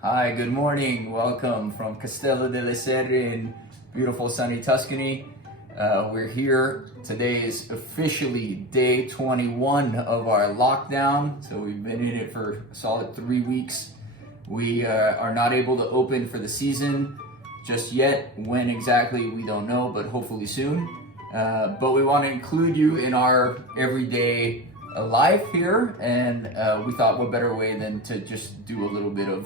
Hi, good morning. Welcome from Castello delle Serre in beautiful sunny Tuscany. We're here. Today is officially day 21 of our lockdown. So we've been in it for a solid 3 weeks. We are not able to open for the season just yet. When exactly, we don't know, but hopefully soon. But we want to include you in our everyday life here. And we thought what better way than to just do a little bit of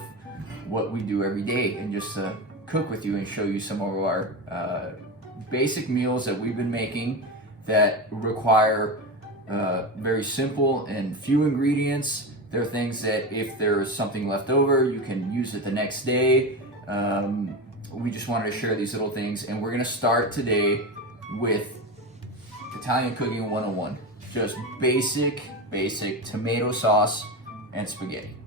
what we do every day and just cook with you and show you some of our basic meals that we've been making that require very simple and few ingredients. They're things that if there's something left over, you can use it the next day. We just wanted to share these little things, and we're gonna start today with Italian Cooking 101. Just basic tomato sauce and spaghetti.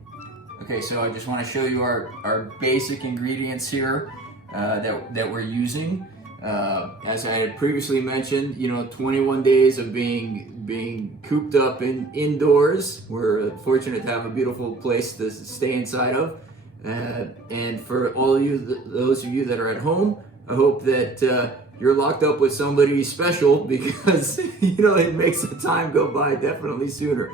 Okay, so I just want to show you our basic ingredients here that we're using. As I had previously mentioned, 21 days of being cooped up indoors. We're fortunate to have a beautiful place to stay inside of. And for all of you, those of you that are at home, I hope that you're locked up with somebody special because it makes the time go by definitely sooner.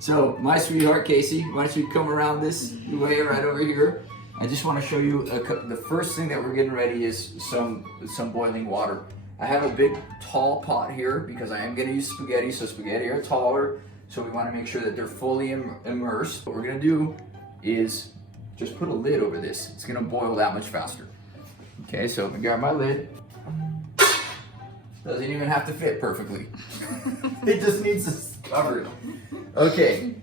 So, my sweetheart Casey, why don't you come around this way right over here? I just want to show you the first thing that we're getting ready is some boiling water. I have a big tall pot here because I am going to use spaghetti, so spaghetti are taller, so we want to make sure that they're fully immersed. What we're going to do is just put a lid over this. It's going to boil that much faster. Okay, so I'm going to grab my lid. Doesn't even have to fit perfectly. It just needs to cover it. Okay.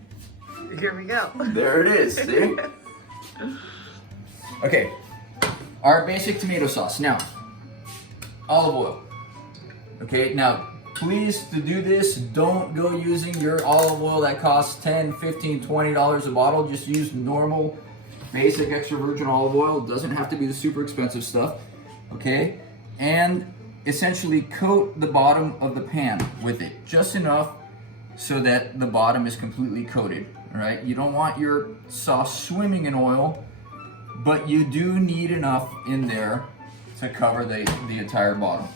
Here we go. There it is, see? Okay, our basic tomato sauce. Now, olive oil. Okay, now, please, to do this, don't go using your olive oil that costs $10, $15, $20 a bottle. Just use normal, basic extra virgin olive oil. It doesn't have to be the super expensive stuff, okay? And essentially coat the bottom of the pan with it, just enough so that the bottom is completely coated, all right? You don't want your sauce swimming in oil, but you do need enough in there to cover the entire bottom.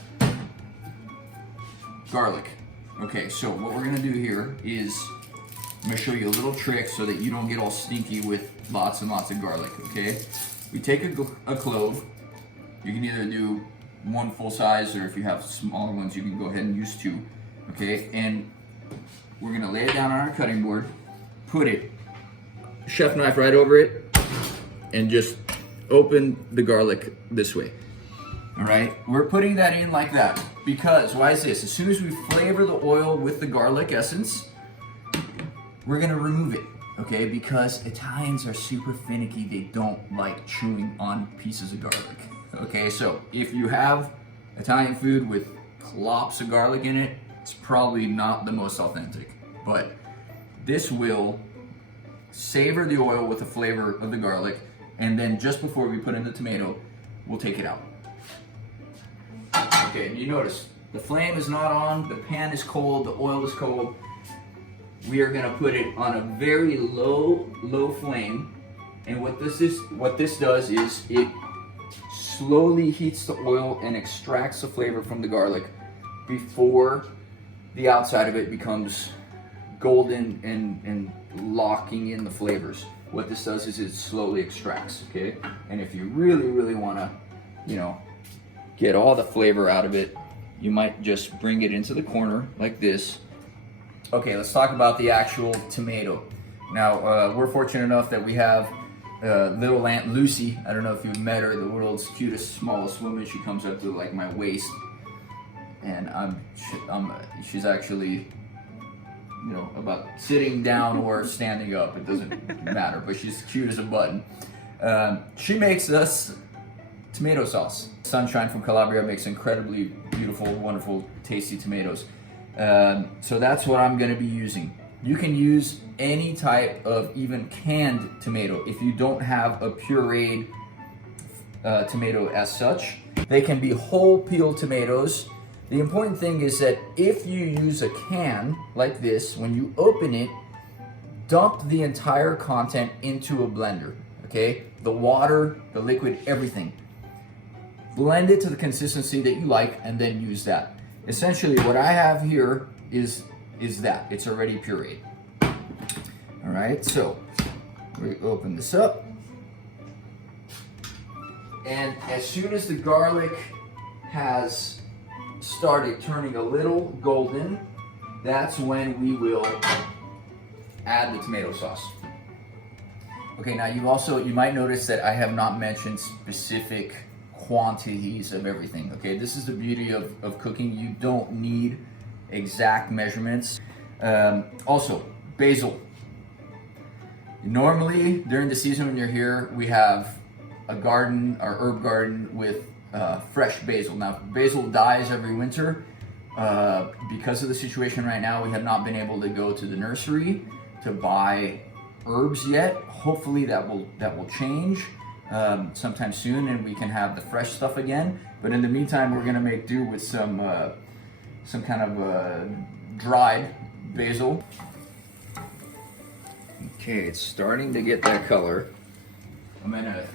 Garlic. Okay, so what we're gonna do here is I'm gonna show you a little trick so that you don't get all stinky with lots and lots of garlic, okay? We take a clove. You can either do one full size, or if you have smaller ones, you can go ahead and use two, okay? And we're gonna lay it down on our cutting board, put it, chef knife right over it, and just open the garlic this way, all right? We're putting that in like that because, why is this? As soon as we flavor the oil with the garlic essence, we're gonna remove it, okay? Because Italians are super finicky. They don't like chewing on pieces of garlic, okay? So if you have Italian food with clops of garlic in it, it's probably not the most authentic, but this will savor the oil with the flavor of the garlic, and then just before we put in the tomato, we'll take it out. Okay, you notice the flame is not on, the pan is cold, the oil is cold. We are gonna put it on a very low flame, and what this does is it slowly heats the oil and extracts the flavor from the garlic before the outside of it becomes golden and locking in the flavors. What this does is it slowly extracts, okay? And if you really wanna, get all the flavor out of it, you might just bring it into the corner like this. Okay, let's talk about the actual tomato. Now, we're fortunate enough that we have little Aunt Lucy. I don't know if you've met her, the world's cutest, smallest woman. She comes up to like my waist, and she's actually, about sitting down or standing up. It doesn't matter, but she's cute as a button. She makes us tomato sauce. Sunshine from Calabria makes incredibly beautiful, wonderful, tasty tomatoes. So that's what I'm gonna be using. You can use any type of even canned tomato if you don't have a pureed tomato as such. They can be whole peeled tomatoes. The important thing is that if you use a can like this, when you open it, dump the entire content into a blender. okay? The water, the liquid, everything. Blend it to the consistency that you like and then use that. Essentially what I have here is that. It's already pureed. All right, so we open this up. And as soon as the garlic has started turning a little golden, that's when we will add the tomato sauce. Okay, now you might notice that I have not mentioned specific quantities of everything. Okay, this is the beauty of cooking. You don't need exact measurements. Also, basil. Normally during the season when you're here, we have a garden, our herb garden with fresh basil. Now basil dies every winter. Because of the situation right now, we have not been able to go to the nursery to buy herbs yet. Hopefully that will change sometime soon and we can have the fresh stuff again. But in the meantime, we're gonna make do with some kind of dried basil. Okay, it's starting to get that color. I'm gonna,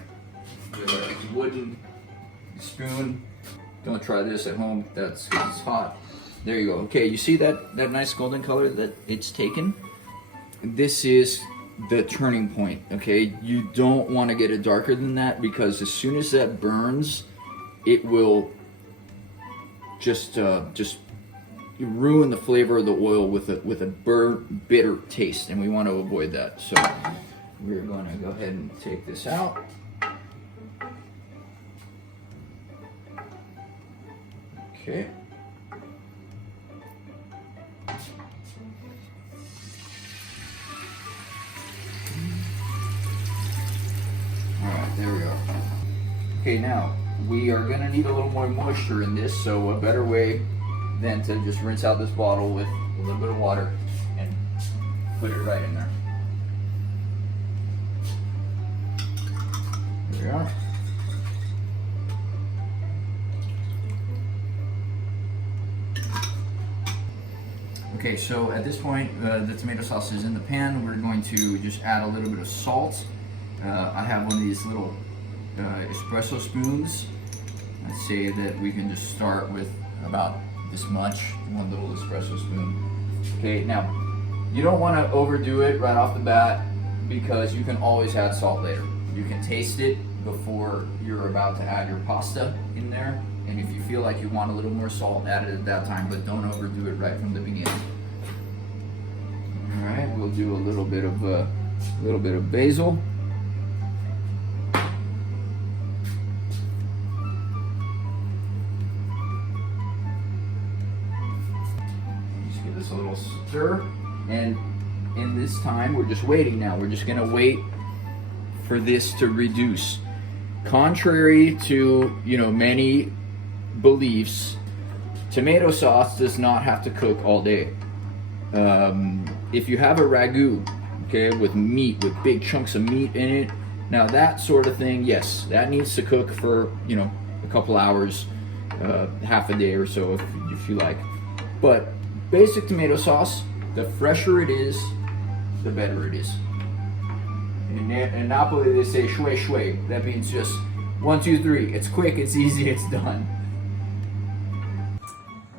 with a wooden spoon, don't try this at home, it's hot. There you go. Okay, you see that nice golden color that it's taken? This is the turning point, okay? You don't want to get it darker than that because as soon as that burns, it will just ruin the flavor of the oil with a bitter taste, and we want to avoid that. So we're going to go ahead and take this out. Okay. Alright, there we go. Okay, now we are going to need a little more moisture in this, so a better way than to just rinse out this bottle with a little bit of water and put it right in there. There we are. Okay, so at this point, the tomato sauce is in the pan. We're going to just add a little bit of salt. I have one of these little espresso spoons. I'd say that we can just start with about this much, one little espresso spoon. Okay, now, you don't want to overdo it right off the bat because you can always add salt later. You can taste it before you're about to add your pasta in there. And if you feel like you want a little more salt, add it at that time, but don't overdo it right from the beginning. All right, we'll do a little bit of basil. Just give this a little stir, and in this time, we're just waiting now. We're just gonna wait for this to reduce. Contrary to, many beliefs, tomato sauce does not have to cook all day. If you have a ragu, okay, with meat, with big chunks of meat in it, now that sort of thing, yes, that needs to cook for, a couple hours, half a day or so if you like. But basic tomato sauce, the fresher it is, the better it is. In Napoli, they say shwe shwe. That means just 1, 2, 3. It's quick, it's easy, it's done.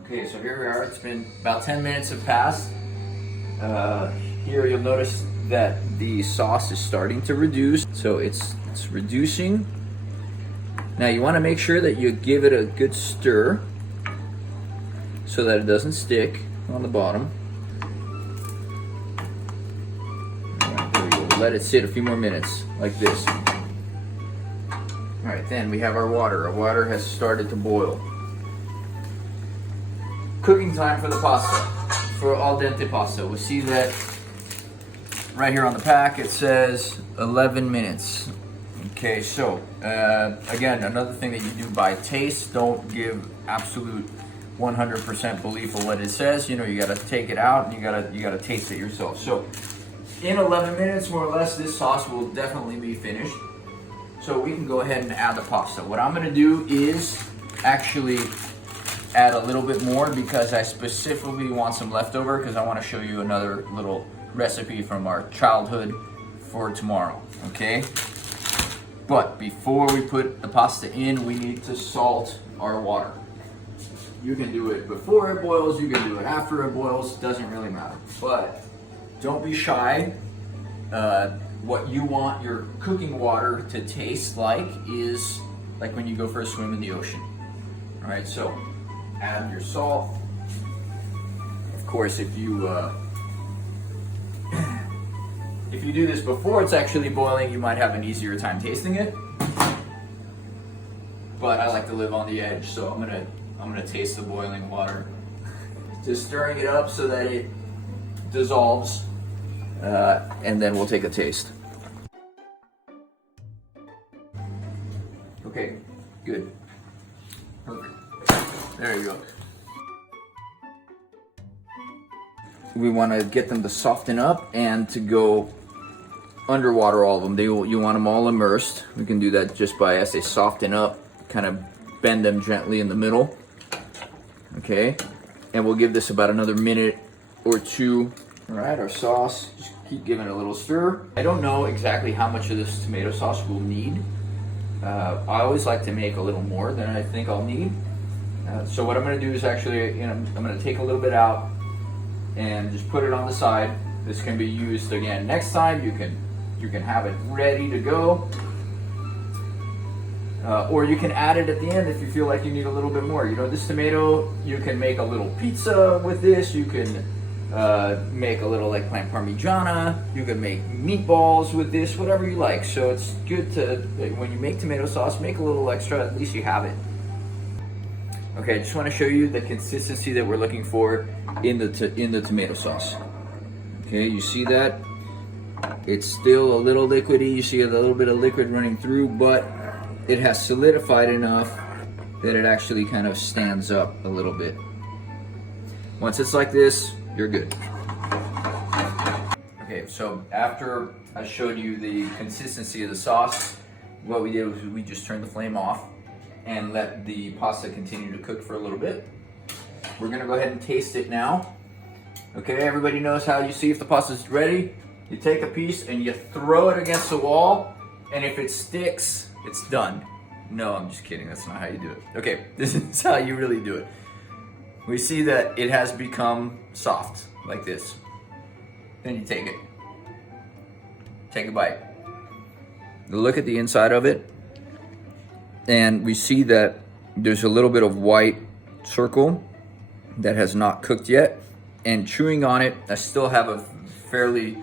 Okay, so here we are. It's been about 10 minutes have passed. Here you'll notice that the sauce is starting to reduce. So it's reducing. Now you want to make sure that you give it a good stir so that it doesn't stick on the bottom. Let it sit a few more minutes, like this. All right, then we have our water. Our water has started to boil. Cooking time for the pasta, for al dente pasta. We'll see that right here on the pack. It says 11 minutes. Okay, so again, another thing that you do by taste. Don't give absolute 100% belief of what it says. You gotta take it out and you gotta taste it yourself. So in 11 minutes, more or less, this sauce will definitely be finished. So we can go ahead and add the pasta. What I'm gonna do is actually add a little bit more because I specifically want some leftover because I want to show you another little recipe from our childhood for tomorrow, okay? But before we put the pasta in, we need to salt our water. You can do it before it boils, you can do it after it boils, doesn't really matter. But don't be shy. What you want your cooking water to taste like is like when you go for a swim in the ocean. All right, so add your salt. Of course, if you do this before it's actually boiling, you might have an easier time tasting it. But I like to live on the edge, so I'm gonna taste the boiling water. Just stirring it up so that it dissolves, and then we'll take a taste. Okay, good. Perfect. There you go. We want to get them to soften up and to go underwater, all of them. You want them all immersed. We can do that just by, as they soften up, kind of bend them gently in the middle. Okay, and we'll give this about another minute or two. All right, our sauce, just keep giving it a little stir. I don't know exactly how much of this tomato sauce we'll need. I always like to make a little more than I think I'll need. So what I'm gonna do is actually, I'm gonna take a little bit out and just put it on the side. This can be used again next time. You can have it ready to go. Or you can add it at the end if you feel like you need a little bit more. You know, this tomato, you can make a little pizza with this. You can make a little eggplant parmigiana. You can make meatballs with this, whatever you like. So it's good to, when you make tomato sauce, make a little extra, at least you have it. Okay, I just want to show you the consistency that we're looking for in the tomato sauce. Okay, you see that? It's still a little liquidy. You see a little bit of liquid running through, but it has solidified enough that it actually kind of stands up a little bit. Once it's like this, you're good. Okay, so after I showed you the consistency of the sauce, what we did was we just turned the flame off and let the pasta continue to cook for a little bit. We're gonna go ahead and taste it now. Okay, everybody knows how you see if the pasta's ready. You take a piece and you throw it against the wall, and if it sticks, it's done. No, I'm just kidding, that's not how you do it. Okay, this is how you really do it. We see that it has become soft, like this. Then you take it. Take a bite. Look at the inside of it, and we see that there's a little bit of white circle that has not cooked yet. And chewing on it, I still have a fairly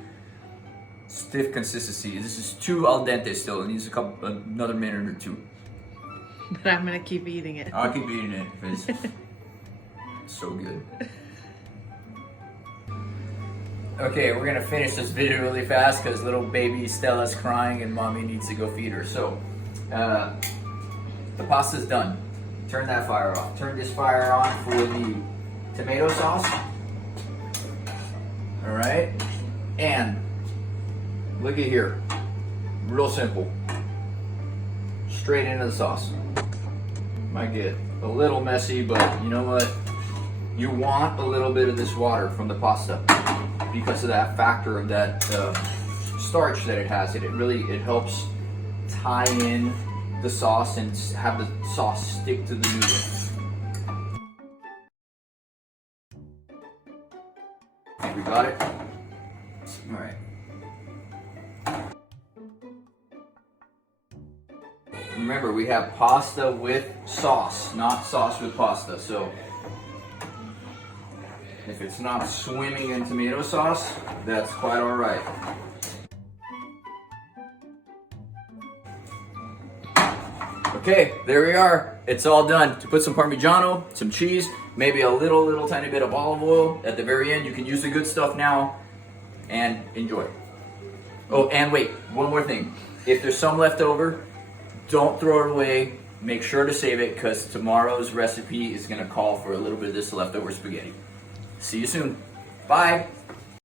stiff consistency. This is too al dente still. It needs another minute or two. But I'm gonna keep eating it. I'll keep eating it because it's so good. Okay, we're gonna finish this video really fast because little baby Stella's crying and mommy needs to go feed her. So, the pasta's done. Turn that fire off. Turn this fire on for the tomato sauce. All right, and look at here, real simple. Straight into the sauce. Might get a little messy, but you know what? You want a little bit of this water from the pasta because of that factor of that starch that it has. It helps tie in the sauce and have the sauce stick to the noodle. We got it? All right. Remember, we have pasta with sauce, not sauce with pasta. So if it's not swimming in tomato sauce, that's quite all right. Okay, there we are. It's all done. To put some Parmigiano, some cheese, maybe a little tiny bit of olive oil at the very end. You can use the good stuff now and enjoy. Oh, and wait, one more thing. If there's some left over, don't throw it away. Make sure to save it because tomorrow's recipe is gonna call for a little bit of this leftover spaghetti. See you soon. Bye.